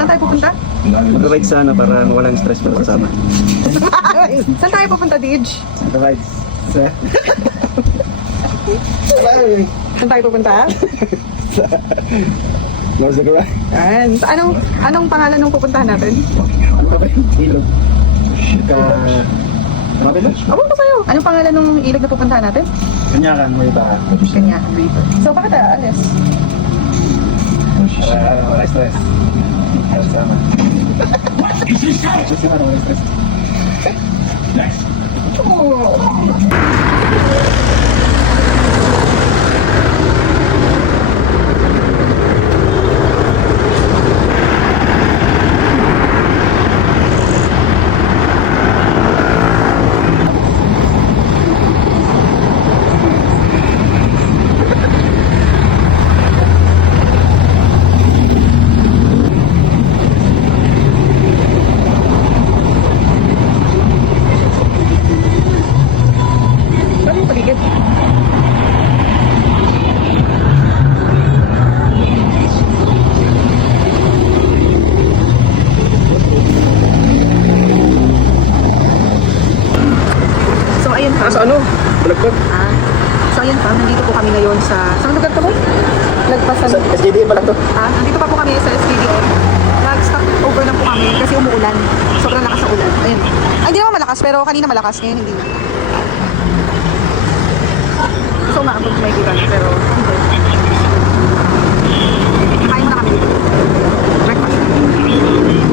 Saan tayo pupunta? Mag-ride sana para mawalang stress para kasama. Saan tayo pupunta, Dij? Mag-ride sa... Saan tayo pupunta? North Dakota. Yan. Anong pangalan ng pupuntahan natin? Ano ba ba? Ilog. Marami na? Abang pa sa'yo. Anong pangalan ng ilog na pupuntahan natin? Kanyakan mo iba. Kanya River. So, bakit alis? Wala stress. Para kasama. Kasi wala stress. Nice. Saan yung paligid? So, ayun pa. Sa ano? Balagpag. So, ayun pa. Nandito po kami ngayon sa... Saan lugar to mo? Lagpasan. Sa SJD pa lang to. Nandito pa po kami sa SPDM. Nag-stop over lang po kami kasi umuulan. Sobrang lakas ng ulan. Ayun. Ay, hindi naman malakas pero kanina malakas. Ngayon hindi. So, umaabot may kita na pero hindi. Kain muna kami dito. Breakfast.